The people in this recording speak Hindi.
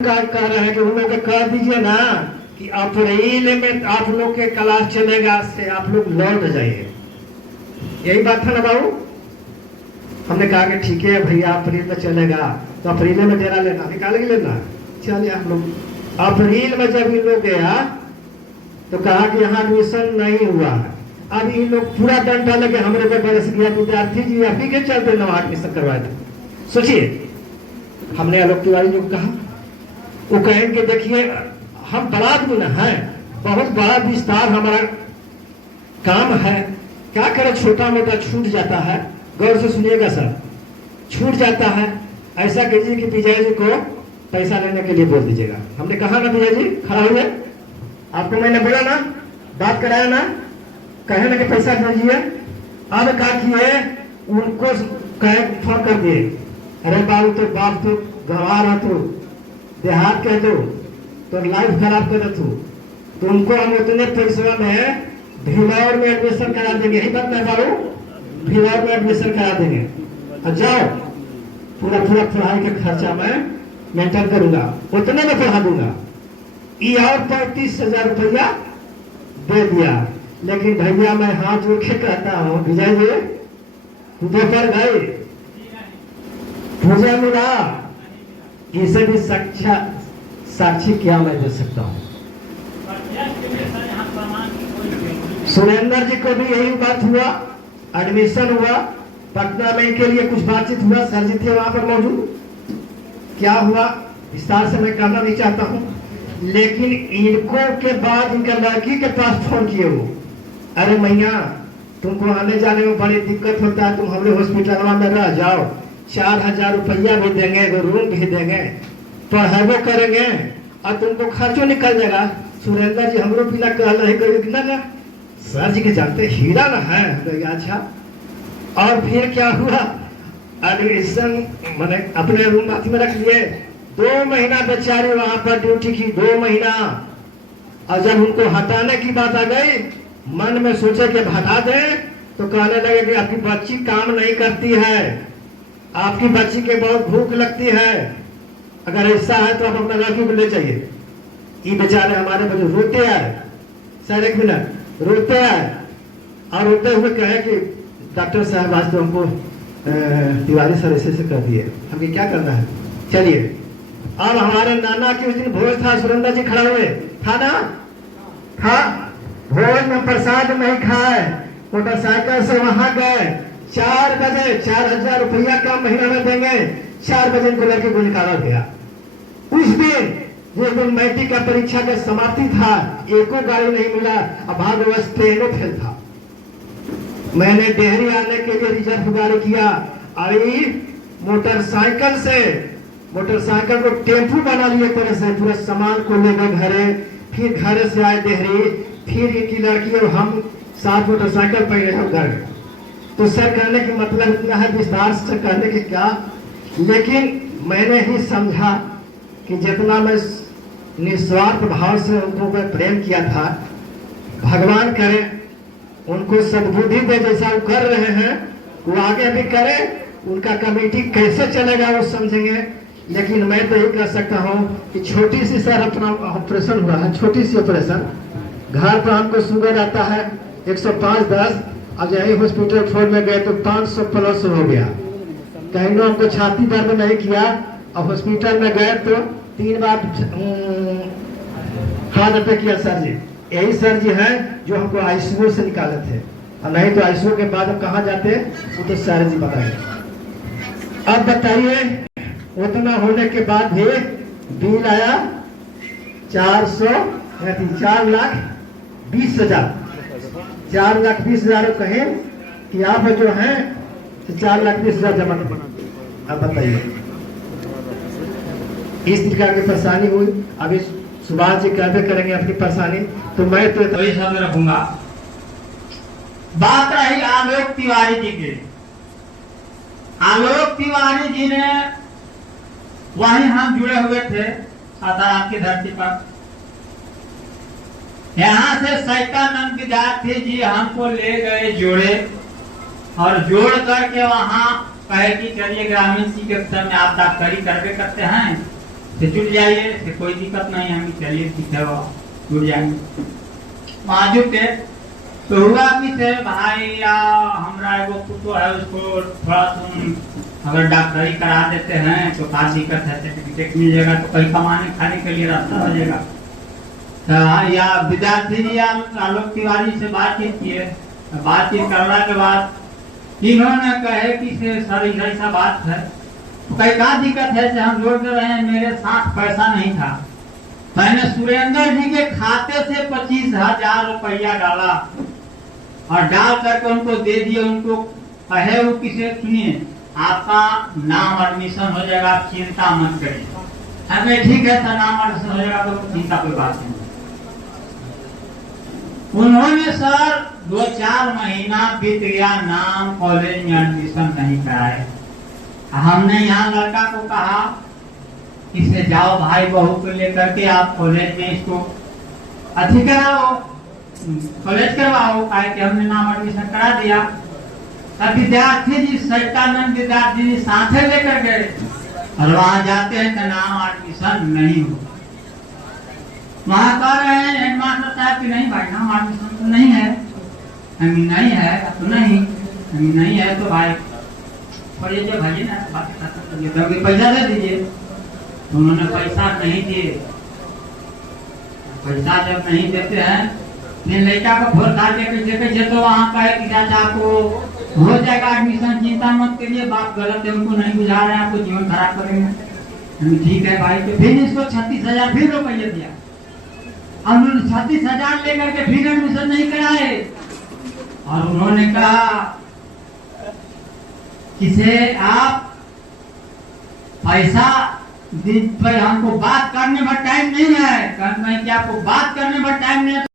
कह रहे हैं कि उन लोग कह दीजिए ना कि अप्रैल में आप लोग के क्लास चलेगा, से आप लोग लौट जाइए। यही बात था ना बाबू। हमने कहा कि ठीक है भैया अप्रैल में चलेगा, तो अप्रैल में डेरा लेना, निकाल के लेना। चलिए आप लोग अप्रैल में जब इन लोग गया तो कहा कि यहाँ एडमिशन नहीं हुआ है। अब इन लोग पूरा डंडा लगे हमारे पे बरस गया, विद्यार्थी जी अभी के चलते ना एडमिशन करवाए थे। सोचिए, हमने आलोक तिवारी जी को कहा, वो कहेंगे देखिए हम बड़ा आदमी न है, बहुत बड़ा विस्तार हमारा काम है, क्या करें, छोटा मोटा छूट जाता है। गौर से सुनिएगा सर, छूट जाता है। ऐसा कीजिए कि विजय जी को पैसा लेने के लिए बोल दीजिएगा। हमने कहा ना विजय जी, खड़ा हुए, आपको मैंने बोला ना, बात कराया ना, कहे ना कि पैसा दीजिए। अब क्या किए, उनको कहे फोन कर दिए, अरे बाबू तो बाप तो गंवार है, तो देहात कह दो तो लाइफ खराब कर दो, तो उनको हम उतने पैसा में भिलौर में एडमिशन करा देंगे। यही बात है बाबू, भिलौर में एडमिशन करा देंगे और जाओ, पूरा पूरा पढ़ाई के खर्चा मैं मेंटेन करूंगा, उतने में पढ़ा दूंगा। ये और 35,000 रुपया दे दिया। लेकिन भैया मैं हाथ जोड़ के कहता हूँ विजय जी, दोपहर गए पूजा मिला, इसे भी साक्षी क्या मैं दे सकता हूँ। सुरेंद्र जी को भी यही बात हुआ, एडमिशन हुआ, पटना में इनके लिए कुछ बातचीत हुआ, सर जी थे वहां पर मौजूद। क्या हुआ विस्तार से मैं कहना नहीं चाहता हूँ, लेकिन इनको के बाद इनका लड़की के पास फोन किए वो, अरे मैया तुमको आने जाने में बड़ी दिक्कत होता है, तुम हमारे हॉस्पिटल में रह जाओ, 4,000 रुपया भी देंगे, रूम भी देंगे, पढ़ाबो करेंगे और तुमको खर्चो निकल जाएगा। सुरेंद्र जी हमरो पिला कह रहे ना सर जी के जानते हीरा ना है। अच्छा, और फिर क्या हुआ, एडमिशन मैंने अपने रूम हाथ में रख लिए। 2 महीना बेचारी वहां पर ड्यूटी की, 2 महीना। और जब उनको हटाने की बात आ गई, मन में सोचे कि हटा दे, तो कहने लगे कि आपकी बच्ची काम नहीं करती है, आपकी बच्ची के बहुत भूख लगती है, अगर ऐसा है तो आप अपना लड़की को ले जाइए। ये बेचारे हमारे बच्चे रोते आए, सर 1 मिनट, रोते आए और रोते हुए कहे कि डॉक्टर साहब आज तो हमको तिवारी सर ऐसे कर दिए, हमें क्या करना है, चलिए। अब हमारे नाना के उस दिन भोज था, सुरेंद्र जी खड़ा हुए था ना, था भोज में प्रसाद नहीं खाए, मोटरसाइकिल से वहां गए, 4 बजे 4,000 रुपया का महीना में देंगे, 4 बजे इनको लड़के को निकाला गया। उस दिन जिस दिन मैट्रिक का परीक्षा का समाप्ति था, एको गाड़ी नहीं मिला, अभाग्यवश ट्रेनों फेल था। मैंने डेहरी आने के लिए रिजर्व गाड़ी किया, अभी मोटरसाइकिल को टेम्पू बना लिए तरह से, पूरा सामान को ले गए घरे, फिर घर से आए डेहरी, फिर इनकी लड़की और हम 7 मोटरसाइकिल पकड़े हम घर। तो सर कहने की मतलब इतना है, विस्तार से कहने की क्या, लेकिन मैंने ही समझा कि जितना मैं निस्वार्थ भाव से उनको मैं प्रेम किया था, भगवान करे उनको सद्बुद्धि दे, जैसा वो कर रहे हैं वो आगे भी करे, उनका कमेटी कैसे चलेगा वो समझेंगे। लेकिन मैं तो यही कह सकता हूँ कि छोटी सी सर अपना ऑपरेशन हुआ है, छोटी सी ऑपरेशन, घर पर हमको शुगर आता है 105/10, अब यही हॉस्पिटल फोन में गए तो 500 प्लस हो गया। कहीं ना हमको छाती दर्द नहीं किया, और हॉस्पिटल में गए तो 3 बार हार्ट अटैक किया सर जी। यही सर जी हैं जो हमको आईसीयू से निकाले थे, और नहीं तो आईसीयू के बाद हम कहाँ जाते वो तो सर जी बताए। अब बताइए, उतना होने के बाद भी बिल आया 4,20,000 4,20,000 कहें कि आप जो हैं 4,20,000 जमा। अब बताइए, इस प्रकार की परेशानी हुई। अभी सुभाष जी कहते करेंगे अपनी परेशानी, तो मैं तो रखूंगा। बात रही आलोक तिवारी जी की। आलोक तिवारी जी ने वहीं हम जुड़े हुए थे सासाराम की धरती पर। यहाँ से सैतानंद विद्यार्थी जी हमको ले गए जोड़े, और जोड़ करके वहां कहे कि चलिए ग्रामीण शिक्षा में आप डॉक्टरी करके करते हैं, से जुड़ जाइए, से कोई दिक्कत नहीं है, चलिए ठीक है जुड़ जाएंगे। वहाँ जुटे तो हुआ कि से भाई या हमारा एगो पुतो है, उसको थोड़ा तुम अगर डॉक्टरी करा देते हैं तो क्या दिक्कत है, सर्टिफिकेट मिल जाएगा तो कहीं कमाने खाने के लिए रास्ता हो जाएगा। तो या विद्यार्थी जी या आलोक तिवारी से बातचीत किए, बातचीत करने के बाद इन्होंने कहे कि से सर ऐसा बात है, तो कहीं क्या दिक्कत है से हम जोड़ कर रहे हैं, मेरे साथ पैसा नहीं था, मैंने सुरेंद्र जी के खाते से 25,000 रुपया डाला और डाल करके उनको दे दिए। उनको कहे वो किसे सुनिए, आपका नाम एडमिशन हो जाएगा, आप चिंता मत करिए। हमें ठीक है सर, नाम एडमिशन हो जाएगा तो चिंता कोई बात नहीं। उन्होंने सर 2-4 महीना बीत गया, नाम कॉलेज में एडमिशन नहीं कराए। हमने यहाँ लड़का को कहा इसे जाओ भाई बहू को लेकर के आप कॉलेज में इसको अच्छी कराओ, कॉलेज करवाओ, कहे कि हमने नाम एडमिशन करा दिया। अब विद्यार्थी जी सैतानंद विद्यार्थी जी साथे लेकर गए और वहां जाते हैं तो नाम एडमिशन नहीं हो। वहां कह रहे हैं हेडमास्टर साहब की नहीं भाई नाम एडमिशन तो नहीं है, नहीं है तो नहीं है तो भाई पढ़िए जो भाई ना बात तो पैसा दे दीजिए। तो उन्होंने पैसा नहीं दिए। पैसा जब नहीं देते हैं फिर लड़का को भोर खा के कैसे तो वहाँ कहे कि चाचा आपको हो जाएगा एडमिशन, चिंता मत करिए, बात गलत है, उनको नहीं बुझा रहे हैं, आपको जीवन खराब करेंगे। ठीक है भाई, तो फिर इसको 36,000 फिर रुपये दिया। अब उन्होंने 36,000 लेकर के फिर एडमिशन नहीं कराए और उन्होंने कहा किसे आप पैसा दिन पर हमको बात करने में टाइम नहीं है, मैं क्या आपको बात करने में टाइम नहीं है।